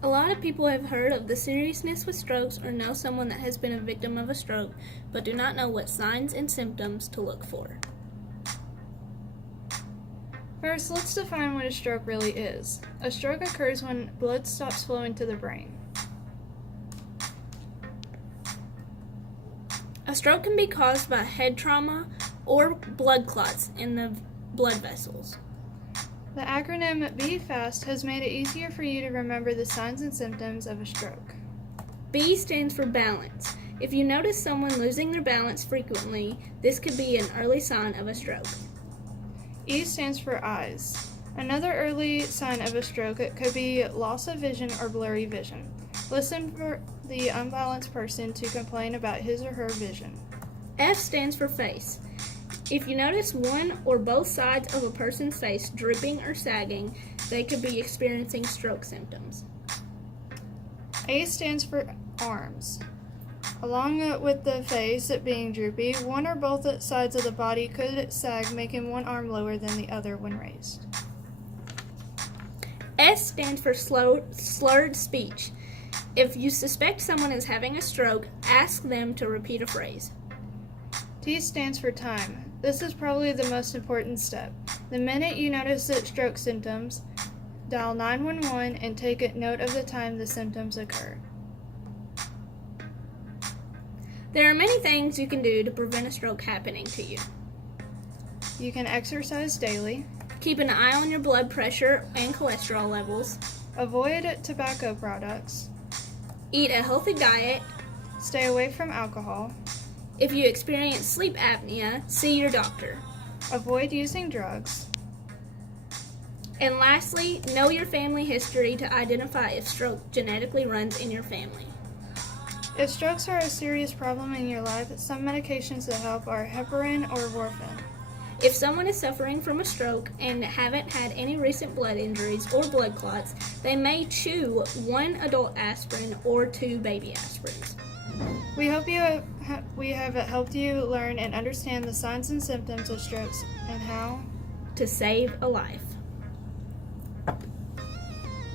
A lot of people have heard of the seriousness with strokes or know someone that has been a victim of a stroke, but do not know what signs and symptoms to look for. First, let's define what a stroke really is. A stroke occurs when blood stops flowing to the brain. A stroke can be caused by head trauma or blood clots in the blood vessels. The acronym BFAST has made it easier for you to remember the signs and symptoms of a stroke. B stands for balance. If you notice someone losing their balance frequently, this could be an early sign of a stroke. E stands for eyes. Another early sign of a stroke could be loss of vision or blurry vision. Listen for the unbalanced person to complain about his or her vision. F stands for face. If you notice one or both sides of a person's face drooping or sagging, they could be experiencing stroke symptoms. A stands for arms. Along with the face being droopy, one or both sides of the body could sag, making one arm lower than the other when raised. S stands for slurred speech. If you suspect someone is having a stroke, ask them to repeat a phrase. T stands for time. This is probably the most important step. The minute you notice the stroke symptoms, dial 911 and take note of the time the symptoms occur. There are many things you can do to prevent a stroke happening to you. You can exercise daily, Keep an eye on your blood pressure and cholesterol levels, avoid tobacco products, eat a healthy diet. stay away from alcohol, If you experience sleep apnea, see your doctor. avoid using drugs, And lastly, know your family history to identify if stroke genetically runs in your family. If strokes are a serious problem in your life, some medications that help are heparin or warfarin. If someone is suffering from a stroke and haven't had any recent blood injuries or blood clots, they may chew 1 adult aspirin or 2 baby aspirins. We hope we have helped you learn and understand the signs and symptoms of strokes and how To save a life.